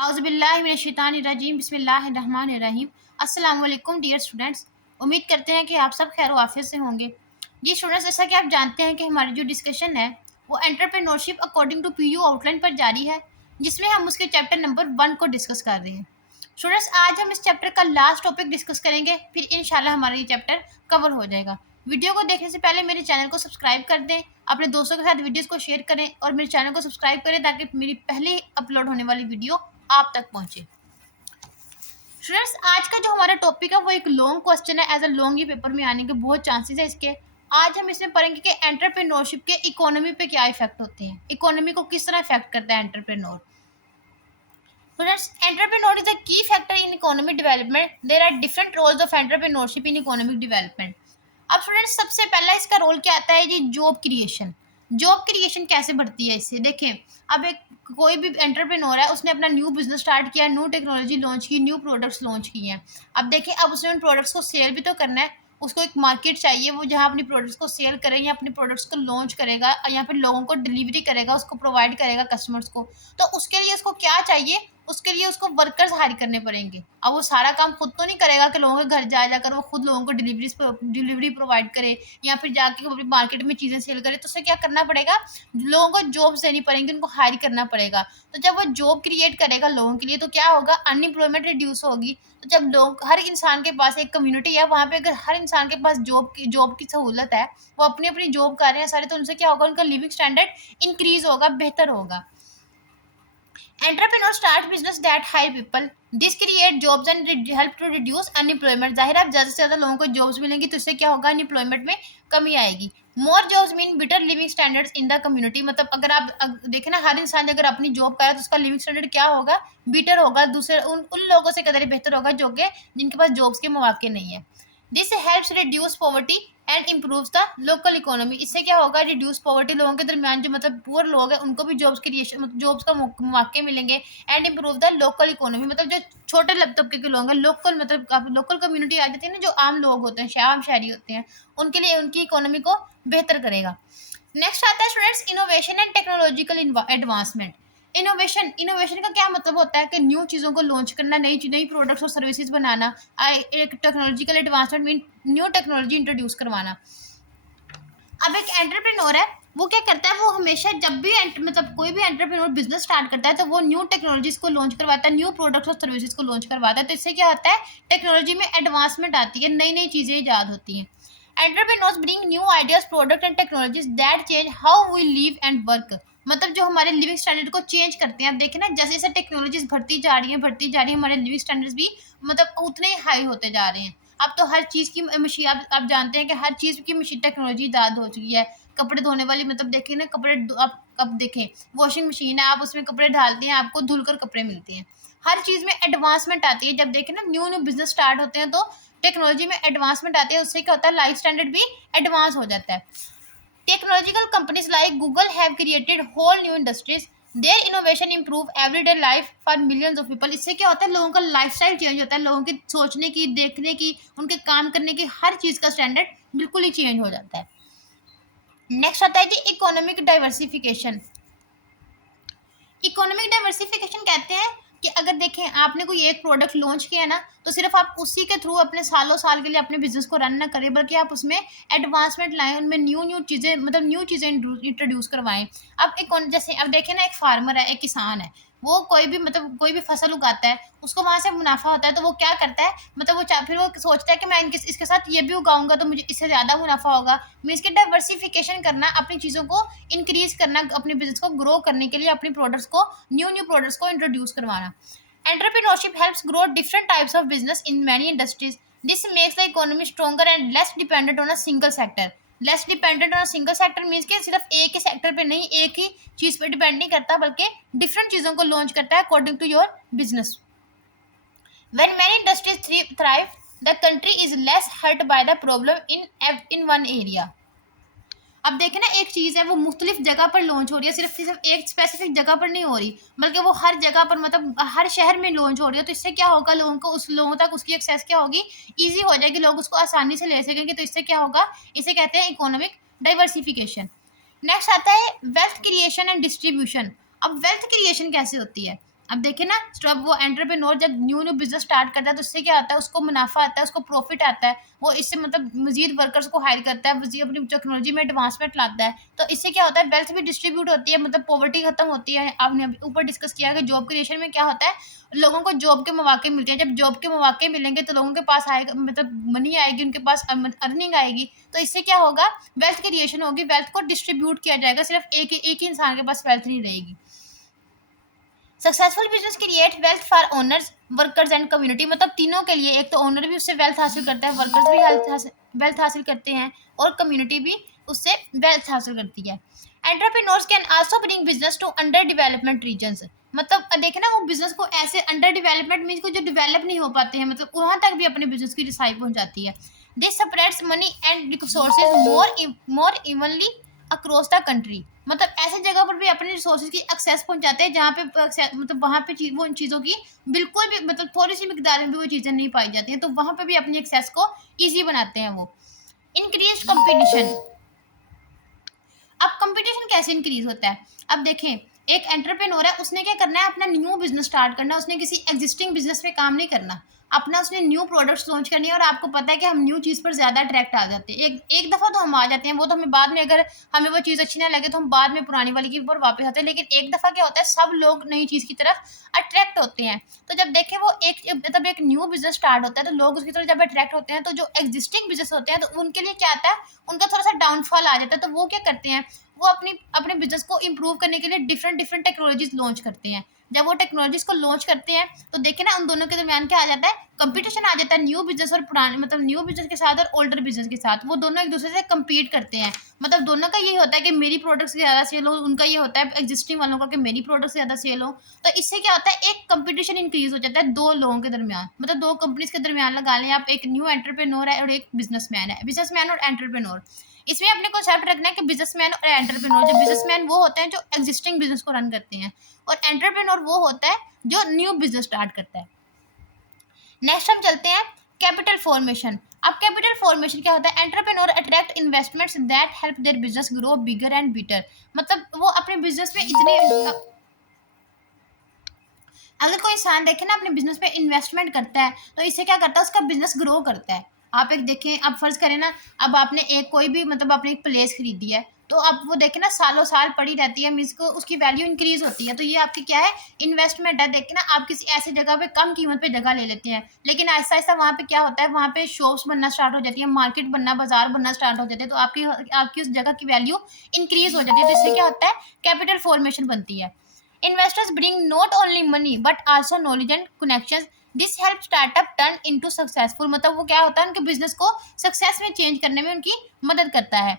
औज़ुबिल्लाहिमिनश्शैतानिर्रजीम बिस्मिल्लाहिर्रहमानिर्रहीम। अस्सलाम वालेकुम डियर स्टूडेंट्स। उम्मीद करते हैं कि आप सब खैर वाफियत से होंगे। जी स्टूडेंट्स, जैसा कि आप जानते हैं कि हमारी जो डिस्कशन है वो entrepreneurship according to PU outline पर जारी है, जिसमें हम उसके चैप्टर नंबर 1 को डिस्कस कर रहे हैं। स्टूडेंट्स, आज हम इस चैप्टर का लास्ट टॉपिक डिस्कस करेंगे, फिर इंशाल्लाह हमारा ये चैप्टर कवर हो जाएगा। वीडियो को देखने से पहले मेरे चैनल को सब्सक्राइब कर दें, अपने दोस्तों के साथ वीडियोस को शेयर करें और मेरे चैनल को सब्सक्राइब करें ताकि मेरी पहले अपलोड होने वाली वीडियो आप तक पहुंचे। स्टूडेंट्स, आज का जो हमारा टॉपिक है वो एक लॉन्ग क्वेश्चन है। एज अ लॉन्ग ये पेपर में आने के बहुत चांसेस है इसके। आज हम इसमें पढ़ेंगे कि एंटरप्रेन्योरशिप के इकोनॉमी पे क्या इफेक्ट होते हैं, इकोनॉमी को किस तरह इफेक्ट करता है entrepreneur. Students, entrepreneur is a key factor in economic development. There are different roles of entrepreneurship in economic development. अब स्टूडेंट्स, सबसे पहला इसका रोल क्या आता है जी, जॉब क्रिएशन। जॉब क्रिएशन कैसे बढ़ती है इससे, देखें। अब एक कोई भी एंटरप्रेन्योर है, उसने अपना न्यू बिजनेस स्टार्ट किया, न्यू टेक्नोलॉजी लॉन्च की, न्यू प्रोडक्ट्स लॉन्च किए हैं। अब देखें, अब उसने उन प्रोडक्ट्स को सेल भी तो करना है। उसको एक मार्केट चाहिए, वो जहाँ अपनी प्रोडक्ट्स को सेल करे या अपने प्रोडक्ट्स को लॉन्च करेगा या फिर लोगों को डिलीवरी करेगा, उसको प्रोवाइड करेगा कस्टमर्स को। तो उसके लिए उसको क्या चाहिए, उसके लिए उसको वर्कर्स हायर करने पड़ेंगे। अब वो सारा काम खुद तो नहीं करेगा कि लोगों के घर जा जाकर वो खुद लोगों को डिलीवरी प्रोवाइड करे या फिर जाके वो मार्केट में चीज़ें सेल करे। तो उसे क्या करना पड़ेगा, लोगों को जॉब्स देनी पड़ेंगी, उनको हायर करना पड़ेगा। तो जब वो जॉब क्रिएट करेगा लोगों के लिए तो क्या होगा, अनएम्प्लॉयमेंट रिड्यूस होगी। तो जब लोग, हर इंसान के पास एक कम्युनिटी है, वहाँ पे अगर हर इंसान के पास जॉब की सहूलत है, वो अपनी अपनी जॉब कर रहे हैं सारे, तो उनसे क्या होगा, उनका लिविंग स्टैंडर्ड इंक्रीज होगा, बेहतर होगा। Entrepreneurs start business that hire people. This create jobs and help to reduce unemployment. जाहिर है, अब ज़्यादा से ज़्यादा लोगों को जॉब्स मिलेंगी तो इससे क्या होगा, अनएम्प्लॉयमेंट में कमी आएगी। More jobs mean better living standards in the community. मतलब अगर आप देखें ना, हर इंसान अगर अपनी जॉब करे तो उसका लिविंग स्टैंडर्ड क्या होगा, बेटर होगा, दूसरे उन लोगों से कदर बेहतर होगा जो कि जिनके पास जॉब्स के मौके नहीं है। This helps reduce poverty and improves the local economy. इससे क्या होगा, रिड्यूस पॉवर्टी, लोगों के दरमियान जो मतलब पुअर लोग हैं उनको भी जॉब्स क्रिएशन, मतलब जॉब्स का मौके मिलेंगे। And improve the local economy, मतलब जो छोटे तबके के लोग हैं, लोकल मतलब लोकल कम्युनिटी आ जाती है ना, जो आम लोग होते हैं, आम शहरी होते हैं, उनके लिए उनकी इकोनॉमी को बेहतर करेगा। नेक्स्ट आता है students, innovation and technological advancement. Innovation का क्या मतलब होता है कि न्यू चीज़ों को लॉन्च करना, नई प्रोडक्ट्स और सर्विसेज बनाना। एक technological advancement mean new technology introduce करवाना। अब एक एंटरप्रेन्योर है, वो क्या करता है, वो हमेशा जब भी मतलब कोई भी एंटरप्रेन्योर बिजनेस स्टार्ट करता है तो वो न्यू टेक्नोलॉजीज को लॉन्च करवाता है, न्यू प्रोडक्ट्स और सर्विसेज को लॉन्च करवाता है। तो इससे क्या होता है, टेक्नोलॉजी में एडवांसमेंट आती है, नई नई चीज़ें ईजाद होती हैं। Entrepreneurs bring new ideas, product and technologies that change how we live and work. मतलब जो हमारे लिविंग स्टैंडर्ड को चेंज करते हैं। अब देखें ना, जैसे जैसे टेक्नोलॉजीज बढ़ती जा रही है, हमारे लिविंग स्टैंडर्ड्स भी मतलब उतने ही हाई होते जा रहे हैं। अब तो हर चीज़ की मशीन, आप जानते हैं कि हर चीज़ की मशीन टेक्नोलॉजी ईजाद हो चुकी है। कपड़े धोने वाली, मतलब देखें ना, आप अब देखें, वॉशिंग मशीन है, आप उसमें कपड़े डालते हैं, आपको धुलकर कपड़े मिलते हैं। हर चीज़ में एडवांसमेंट आती है। जब देखें ना, न्यू न्यू बिजनेस स्टार्ट होते हैं तो टेक्नोलॉजी में एडवांसमेंट आती है, उससे क्या होता है, लाइफ स्टैंडर्ड भी एडवांस हो जाता है। Technological companies like Google have created whole new industries. There innovation improve everyday life for millions of people. इससे क्या होता है, लोगों का लाइफस्टाइल चेंज होता है, लोगों की सोचने की, देखने की, उनके काम करने की, हर चीज़ का स्टैंडर्ड बिल्कुल ही चेंज हो जाता है। नेक्स्ट आता है जी, इकोनॉमिक डाइवर्सिफिकेशन। इकोनॉमिक डाइवर्सिफिकेशन कहते हैं कि अगर देखें, आपने कोई एक प्रोडक्ट लॉन्च किया ना, तो सिर्फ आप उसी के थ्रू अपने सालों साल के लिए अपने बिजनेस को रन ना करें, बल्कि आप उसमें एडवांसमेंट लाएं, उनमें न्यू न्यू चीज़ें, मतलब न्यू चीज़ें इंट्रोड्यूस करवाएं। अब एक जैसे अब देखें ना, एक फार्मर है, एक किसान है, वो कोई भी फसल उगाता है, उसको वहाँ से मुनाफा होता है, तो वो क्या करता है, मतलब फिर वो सोचता है कि मैं इसके साथ ये भी उगाऊंगा तो मुझे इससे ज़्यादा मुनाफा होगा। मीन्स की डाइवर्सिफिकेशन करना, अपनी चीज़ों को इंक्रीज करना, अपने बिजनेस को ग्रो करने के लिए अपनी प्रोडक्ट्स को, न्यू प्रोडक्ट्स को इंट्रोड्यूस करवाना। Entrepreneurship helps grow different types of business in many industries. This makes the economy stronger and less dependent on a single sector. Less dependent on a single sector means कि सिर्फ एक ही sector पे नहीं, एक ही चीज़ पे depend नहीं करता, बल्कि डिफरेंट चीज़ों को लॉन्च करता है according to your business. When many industries thrive, the country is less hurt by the problem in one area. अब देखें ना, एक चीज़ है वो मुख्तलिफ जगह पर लॉन्च हो रही है, सिर्फ एक स्पेसिफिक जगह पर नहीं हो रही, बल्कि वो हर जगह पर, मतलब हर शहर में लॉन्च हो रही है। तो इससे क्या होगा, लोगों तक उसकी एक्सेस क्या होगी, ईजी हो जाएगी, लोग उसको आसानी से ले सकेंगे। तो इससे क्या होगा, इसे कहते हैं इकोनॉमिक डाइवर्सिफिकेशन। नेक्स्ट आता है वेल्थ क्रिएशन एंड डिस्ट्रीब्यूशन। अब वेल्थ क्रिएशन कैसे होती है, अब देखिए ना, जब वो एंटरप्रेन्योर जब न्यू न्यू बिजनेस स्टार्ट करता है तो उससे क्या आता है, उसको मुनाफा आता है, उसको प्रॉफिट आता है, वो इससे मतलब मजीद वर्कर्स को हायर करता है, मजीद अपनी टेक्नोलॉजी में एडवांसमेंट लाता है, तो इससे क्या होता है, वेल्थ भी डिस्ट्रीब्यूट होती है, मतलब पॉवर्टी खत्म होती है। आपने अभी ऊपर डिस्कस किया कि जॉब क्रिएशन में क्या होता है, लोगों को जॉब के मौके मिलते हैं, जब जॉब के मौके मिलेंगे तो लोगों के पास आएगा, मतलब मनी आएगी, उनके पास अर्निंग आएगी, तो इससे क्या होगा, वेल्थ क्रिएशन होगी, वेल्थ को डिस्ट्रीब्यूट किया जाएगा, सिर्फ एक ही इंसान के पास वेल्थ नहीं रहेगी। Successful business create wealth for owners, workers and community, मतलब तीनों के लिए, एक तो ओनर भी उससे वेल्थ हासिल करता है, वर्कर्स भी वेल्थ हासिल करते हैं, और कम्युनिटी भी उससे वेल्थ हासिल करती है। Entrepreneurs can also bring business to under development regions, मतलब देखे ना, वो बिजनेस को ऐसे अंडर डेवलपमेंट मीन्स को जो डेवलप नहीं हो पाते हैं, मतलब वहां तक भी अपने बिजनेस की रिसाई पहुंचाती है। This separates money and resources more evenly across the country, मतलब ऐसे जगह पर भी अपने रिसोर्सेज की एक्सेस पहुंचाते हैं जहाँ पे मतलब वहाँ पे वो उन चीज़ों की बिल्कुल भी, मतलब थोड़ी सी मिकदार में भी वो चीज़ें नहीं पाई जाती हैं, तो वहाँ पे भी अपनी एक्सेस को ईजी बनाते हैं वो। इंक्रीज कंपटीशन, अब कंपटीशन कैसे इंक्रीज होता है, अब देखें, एक एंटरप्रेन्योर है, उसने क्या करना है, अपना न्यू बिजनेस स्टार्ट करना है, उसने किसी एग्जिस्टिंग बिजनेस पे काम नहीं करना, अपना उसने न्यू प्रोडक्ट्स लॉन्च करनी है, और आपको पता है कि हम न्यू चीज़ पर ज़्यादा अट्रैक्ट आ जाते हैं, एक एक दफ़ा तो हम आ जाते हैं, वो तो हमें बाद में, अगर हमें वो चीज़ अच्छी ना लगे तो हम बाद में पुरानी वाली की ऊपर वापस आते हैं, लेकिन एक दफ़ा क्या होता है, सब लोग नई चीज़ की तरफ अट्रैक्ट होते हैं, तो जब देखें वो एक, मतलब एक न्यू बिजनेस स्टार्ट होता है तो लोग उसकी तरफ जब अट्रैक्ट होते हैं, तो जो एग्जिस्टिंग बिजनेस होते हैं तो उनके लिए क्या आता है, उनका थोड़ा सा डाउनफॉल आ जाता है, तो वो क्या करते हैं, वो अपनी अपने बिजनेस को इम्प्रूव करने के लिए डिफरेंट डिफरेंट टेक्नोलॉजीज लॉन्च करते हैं। जब वो टेक्नोलॉजीज को लॉन्च करते हैं तो देखिए ना, उन दोनों के दरमियान क्या आ जाता है, कंपटीशन आ जाता है, न्यू बिजनेस और पुराने, मतलब न्यू बिजनेस के साथ और ओल्डर बिजनेस के साथ, वो दोनों एक दूसरे से कम्पीट करते हैं, मतलब दोनों का यही होता है कि मेरी प्रोडक्ट्स ज़्यादा सेल हो, उनका ये होता है एग्जिस्टिंग वालों का कि मेरी प्रोडक्ट्स ज़्यादा सेल हो, तो इससे क्या होता है, एक कंपटीशन इंक्रीज हो जाता है दो लोगों के दरमियान, मतलब दो कंपनीज के दरमियान लगा लें आप, एक न्यू एंटरप्रेन्योर है और एक बिजनेसमैन है, बिजनेसमैन और एंटरप्रेन्योर। इसमें अपने को कॉन्सेप्ट रखना है कि बिजनेसमैन और एंटरप्रेन्योर, जो बिजनेसमैन वो होते हैं जो एग्जिस्टिंग बिजनेस को रन करते हैं, और एंटरप्रेन्योर वो होता है जो न्यू बिजनेस स्टार्ट करता है। नेक्स्ट हम चलते हैं कैपिटल फॉर्मेशन। अब कैपिटल फॉर्मेशन क्या होता है, entrepreneur attract investments that help their business grow bigger and bitter, मतलब वो अपने बिजनेस में इतने, अगर कोई इंसान देखे ना अपने बिजनेस पे इन्वेस्टमेंट करता है तो इससे क्या करता है, उसका बिजनेस ग्रो करता है। आप एक देखें, आप फर्ज करें ना, अब आपने एक कोई भी, मतलब आपने एक प्लेस खरीदी है, तो अब वो देखे ना सालों साल पड़ी रहती है, मीन्स को उसकी वैल्यू इंक्रीज होती है, तो ये आपकी क्या है, इन्वेस्टमेंट है। देखे ना, आप किसी ऐसी जगह पे कम कीमत पे जगह ले लेते हैं, लेकिन ऐसा ऐसा वहाँ पे क्या होता है, वहाँ पे शॉप्स बनना स्टार्ट हो जाती है, मार्केट बनना, बाजार बनना स्टार्ट हो जाते हैं, तो आपकी आपकी उस जगह की वैल्यू इंक्रीज हो जाती है, तो इससे क्या होता है, कैपिटल फॉर्मेशन बनती है। Investors bring not only money but also knowledge and connections. This helps startup turn into successful, मतलब वो क्या होता है, उनके बिजनेस को सक्सेस में चेंज करने में उनकी मदद करता है।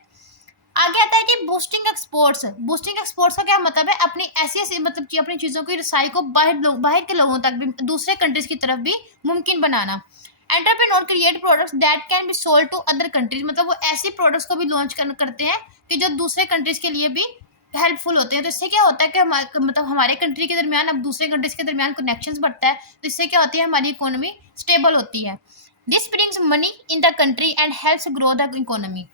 आगे आता है जी बूस्टिंग एक्सपोर्ट्स। बूस्टिंग एक्सपोर्ट्स का क्या मतलब है, अपनी ऐसी ऐसी, मतलब कि अपनी चीज़ों की रिसाई को बाहर के लोगों तक भी, दूसरे कंट्रीज की तरफ भी मुमकिन बनाना। Entrepreneur create products that can be sold to other countries, मतलब वो ऐसी प्रोडक्ट्स को भी लॉन्च करते हैं कि जो दूसरे कंट्रीज के लिए भी हेल्पफुल होते हैं, तो इससे क्या होता है कि हमारे, मतलब हमारे कंट्री के दरमियान अब दूसरे कंट्रीज के दरमियान कनेक्शंस बढ़ता है, तो इससे क्या होती है, हमारी इकोनॉमी स्टेबल होती है। This brings money in the country and helps grow the economy.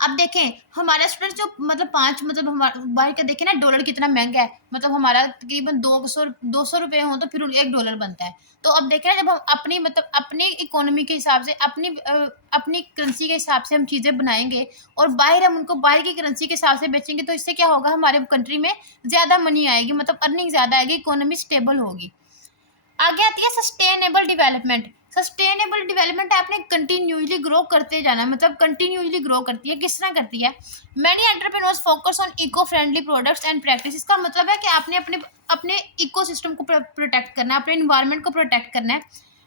अब देखें, हमारा स्टूडेंट जो, मतलब पाँच, मतलब हमारा बाहर का देखें ना, डॉलर कितना महंगा है, मतलब हमारा तकरीबन 200 रुपये हो तो फिर $1 बनता है, तो अब देखें ना, जब हम अपनी, मतलब अपनी इकोनॉमी के हिसाब से, अपनी करेंसी के हिसाब से हम चीज़ें बनाएंगे और बाहर हम उनको बाहर की करेंसी के हिसाब से बेचेंगे, तो इससे क्या होगा, हमारे कंट्री में ज़्यादा मनी आएगी, मतलब अर्निंग ज़्यादा आएगी, इकोनॉमी स्टेबल होगी। आगे आती है सस्टेनेबल डेवलपमेंट। सस्टेनेबल डेवलपमेंट आपने कंटिन्यूसली ग्रो करते जाना, मतलब कंटिन्यूसली ग्रो करती है, किस तरह करती है, many entrepreneurs focus on eco friendly products and practice. इसका मतलब है कि आपने अपने अपने इकोसिस्टम को प्रोटेक्ट करना है, अपने इन्वायरमेंट को प्रोटेक्ट करना है।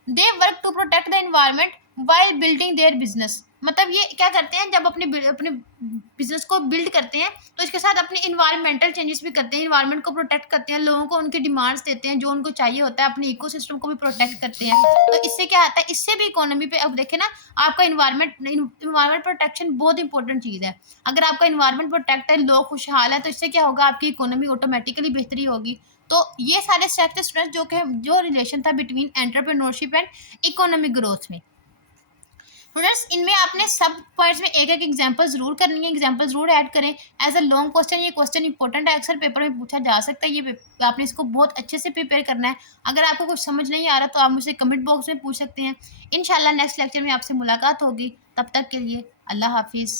They work to protect the environment while building their business, मतलब ये क्या करते हैं, जब अपने बिजनेस को बिल्ड करते हैं तो इसके साथ अपने इन्वायरमेंटल चेंजेस भी करते हैं, इन्वायरमेंट को प्रोटेक्ट करते हैं, लोगों को उनकी डिमांड्स देते हैं जो उनको चाहिए होता है, अपने इकोसिस्टम को भी प्रोटेक्ट करते हैं, तो इससे क्या आता है, इससे भी इकोनॉमी पे, अब देखें ना, आपका इन्वायरमेंट प्रोटेक्शन बहुत इंपॉर्टेंट चीज़ है। अगर आपका इन्वायरमेंट प्रोटेक्ट है, लोग खुशहाल है, तो इससे क्या होगा, आपकी इकोनॉमी ऑटोमेटिकली बेहतरी होगी। तो ये सारे स्टेप्स स्टूडेंट्स जो रिलेशन था between entrepreneurship and economic growth में। स्टूडेंट्स इनमें आपने सब पॉइंट्स में एक एक एग्जांपल जरूर करनी है, एग्जांपल जरूर ऐड करें। एज अ लॉन्ग क्वेश्चन ये क्वेश्चन इंपॉर्टेंट है, अक्सर पेपर में पूछा जा सकता है, ये आपने इसको बहुत अच्छे से प्रिपेयर करना है। अगर आपको कुछ समझ नहीं आ रहा तो आप मुझसे कमेंट बॉक्स में पूछ सकते हैं। इंशाल्लाह नेक्स्ट लेक्चर में आपसे मुलाकात होगी, तब तक के लिए अल्लाह हाफिज़।